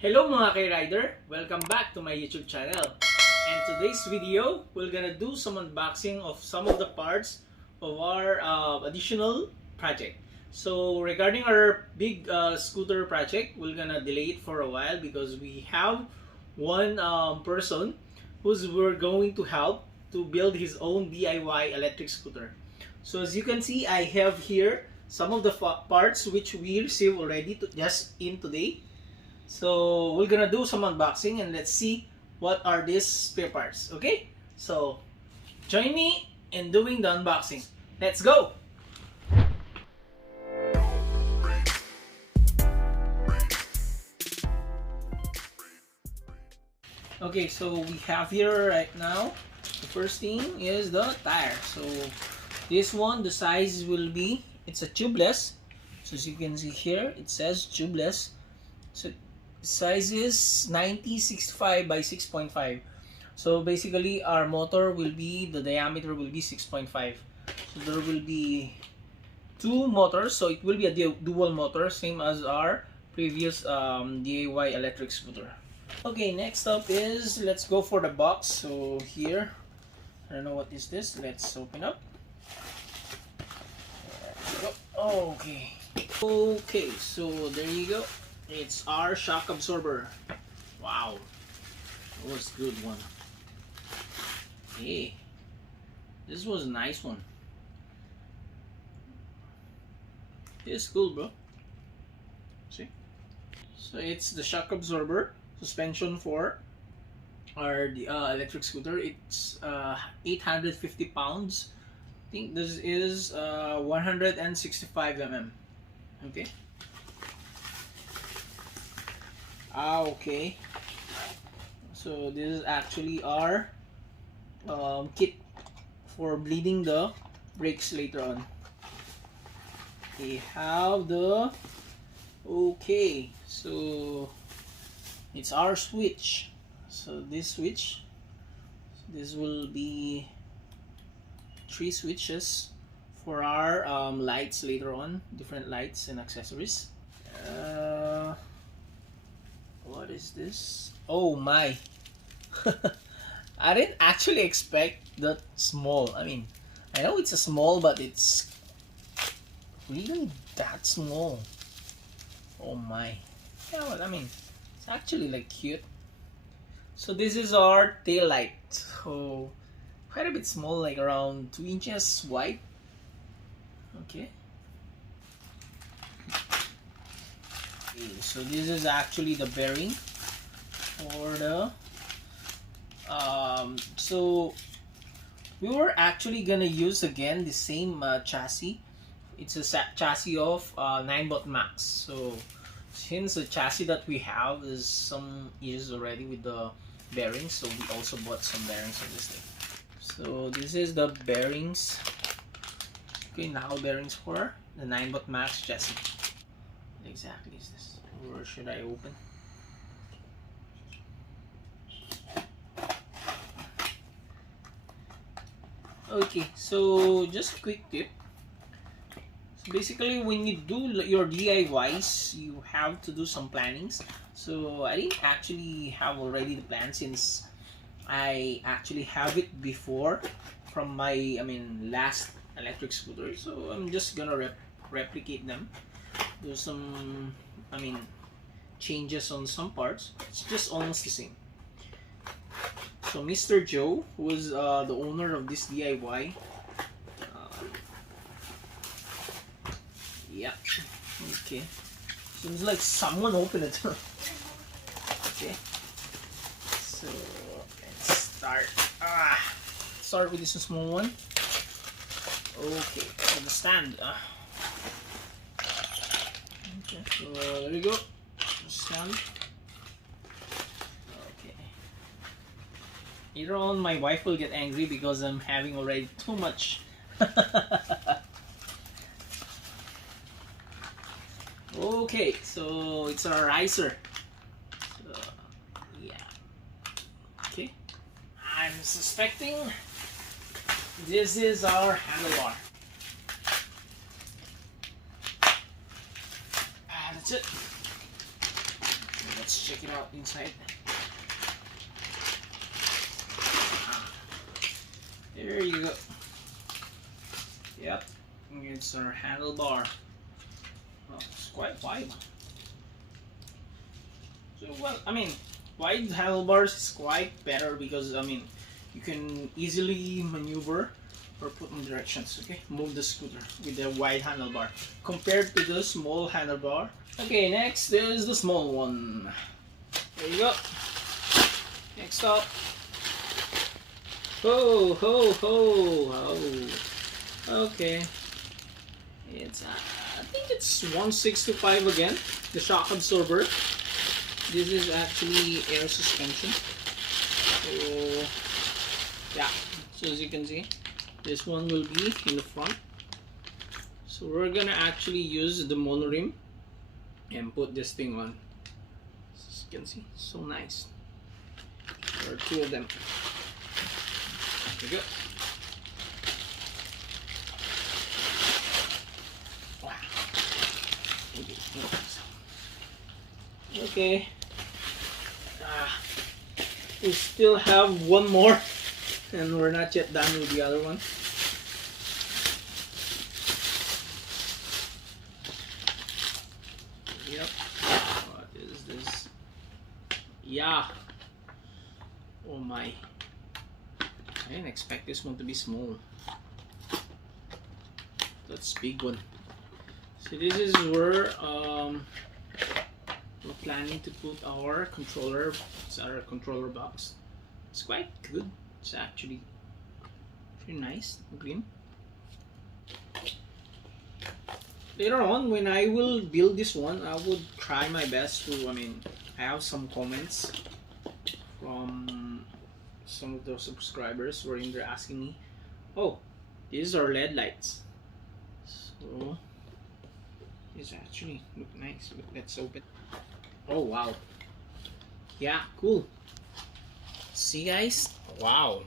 Hello mga K-Rider! Welcome back to my YouTube channel. And today's video, we're gonna do some unboxing of some of the parts of our additional project. So regarding our big scooter project, we're gonna delay it for a while because we have one person who's we're going to help to build his own DIY electric scooter. So as you can see, I have here some of the parts which we received already just in today. So we're gonna do some unboxing and let's see what are these spare parts. Okay, so join me in doing the unboxing. Let's go. Okay, so we have here right now, the first thing is the tire. So this one, the size will be, it's a tubeless. So as you can see here, it says tubeless. So size is 9065 by 6.5. So basically our motor will be, the diameter will be 6.5. So there will be two motors, so it will be a dual motor, same as our previous DIY electric scooter. Okay, next up is, let's go for the box. So here, I don't know what is this, let's open up. Okay, so there you go. It's our shock absorber. Wow, that was a good one. Hey, this was a nice one. It's cool, bro. See? So it's the shock absorber suspension for our electric scooter. It's 850 pounds. I think this is 165 mm. Okay. Okay, so this is actually our kit for bleeding the brakes later on. We have the, okay, so it's our switch. So this switch, this will be 3 switches for our lights later on, different lights and accessories. What is this? Oh my! I didn't actually expect that small. I mean, I know it's a small, but it's really that small. Oh my! Yeah, well, I mean, it's actually like cute. So this is our tail light. So quite a bit small, like around 2 inches wide. Okay. So this is actually the bearing for the so we were actually gonna use again the same chassis. It's a chassis of 9 Max. So since the chassis that we have is some issues already with the bearings, so we also bought some bearings on this thing. So this is the bearings. Okay, now bearings for the 9 Max chassis. What exactly is this? Or should I open? Okay, so just a quick tip. So basically, when you do your DIYs, you have to do some plannings. So I didn't actually have already the plan since I actually have it before from my, last electric scooter. So I'm just gonna replicate them. Do some, changes on some parts. It's just almost the same. So Mr. Joe, who was the owner of this DIY, yeah, okay, seems like someone opened it. Okay, so let's start with this small one. Okay, for the stand. Okay, so there you go. Stand. Okay. Later on, my wife will get angry because I'm having already too much. Okay, so it's a riser. So, yeah. Okay. I'm suspecting this is our handlebar. That's it. Let's check it out inside. There you go. Yep, it's our handlebar. Oh, it's quite wide. So, well, I mean, wide handlebars is quite better because, I mean, you can easily maneuver or put in directions, okay? Move the scooter with the wide handlebar compared to the small handlebar. Okay, next is the small one. There you go. Next up. Ho, ho, ho, ho. Okay. It's, I think it's 165 again. The shock absorber. This is actually air suspension. So, yeah. So as you can see, this one will be in the front. So we're gonna actually use the monorim and put this thing on. As you can see, so nice. There are two of them. There you go. Wow. Okay. We still have one more, and we're not yet done with the other one. Yep. What is this? Yeah. Oh my. I didn't expect this one to be small. That's a big one. So this is where we're planning to put our controller. It's our controller box. It's quite good. It's actually pretty nice and clean. Later on, when I will build this one, I would try my best to, I mean, I have some comments from some of those subscribers wherein they're asking me, oh, these are LED lights. So, these actually look nice. Let's open. Oh, wow. Yeah, cool. See, guys? Wow.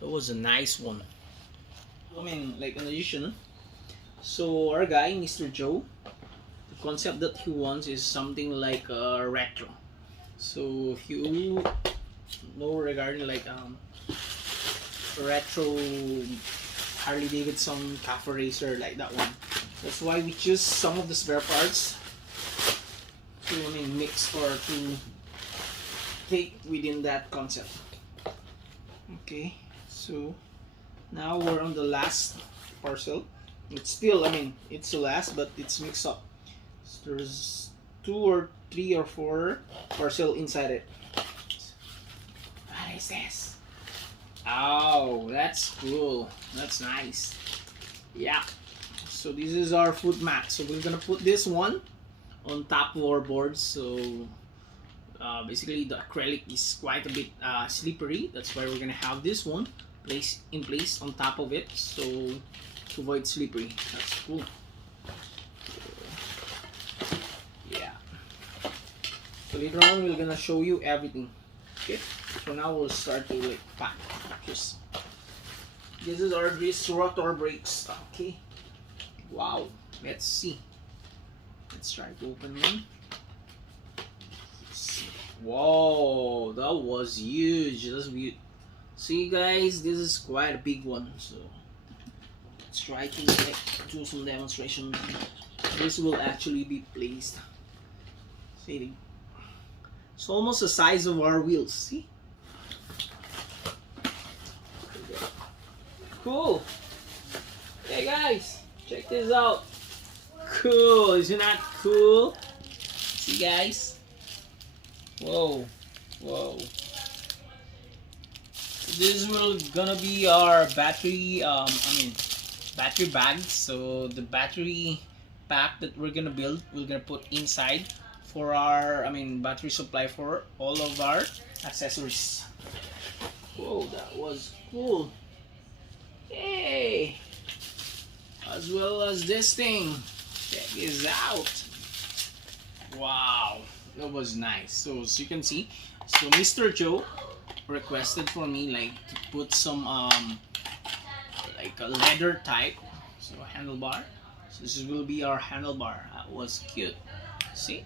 That was a nice one. I mean, like an addition. So our guy, Mr. Joe, the concept that he wants is something like retro. So if you know regarding like retro Harley Davidson cafe racer, like that one, that's why we choose some of the spare parts to, I mean, mix or to take within that concept. Okay, so now we're on the last parcel. It's still, I mean, it's the last, but it's mixed up. So there's 2 or 3 or 4 parcel inside it. What is this? Oh, that's cool. That's nice. Yeah. So this is our foot mat. So we're gonna put this one on top of our board. So basically the acrylic is quite a bit slippery. That's why we're gonna have this one placed in place on top of it. So to avoid slippery. That's cool. Yeah. So later on we're gonna show you everything. Okay. So now we'll start to like pack. Just this is our grease rotor brakes. Okay. Wow. Let's see. Let's try to open one. Whoa, that was huge. That's weird. See, guys, this is quite a big one. So let's try to like do some demonstration. This will actually be placed. See, it's almost the size of our wheels. See? Cool. Hey guys, check this out. Cool, isn't that cool? See, guys? Whoa, whoa. This will gonna be our battery, battery bags. So the battery pack that we're gonna build, we're gonna put inside for our, battery supply for all of our accessories. Whoa, that was cool. Hey, as well as this thing. Check this out. Wow, that was nice. So as you can see, so Mr. Joe requested for me like to put some like a leather type, so handlebar. So this will be our handlebar. That was cute. See,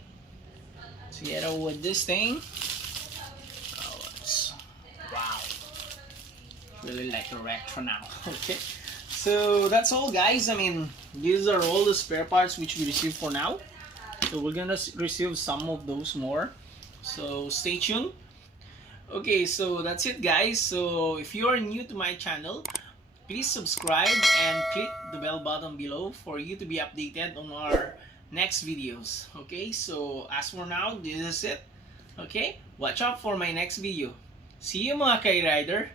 together with this thing. Wow, really like a wreck for now. Okay, so that's all, guys. I mean, these are all the spare parts which we received for now. So we're gonna receive some of those more. So stay tuned. Okay, so that's it, guys. So if you are new to my channel, please subscribe and click the bell button below for you to be updated on our next videos. Okay, so as for now, this is it. Okay, watch out for my next video. See you, mga K-Rider!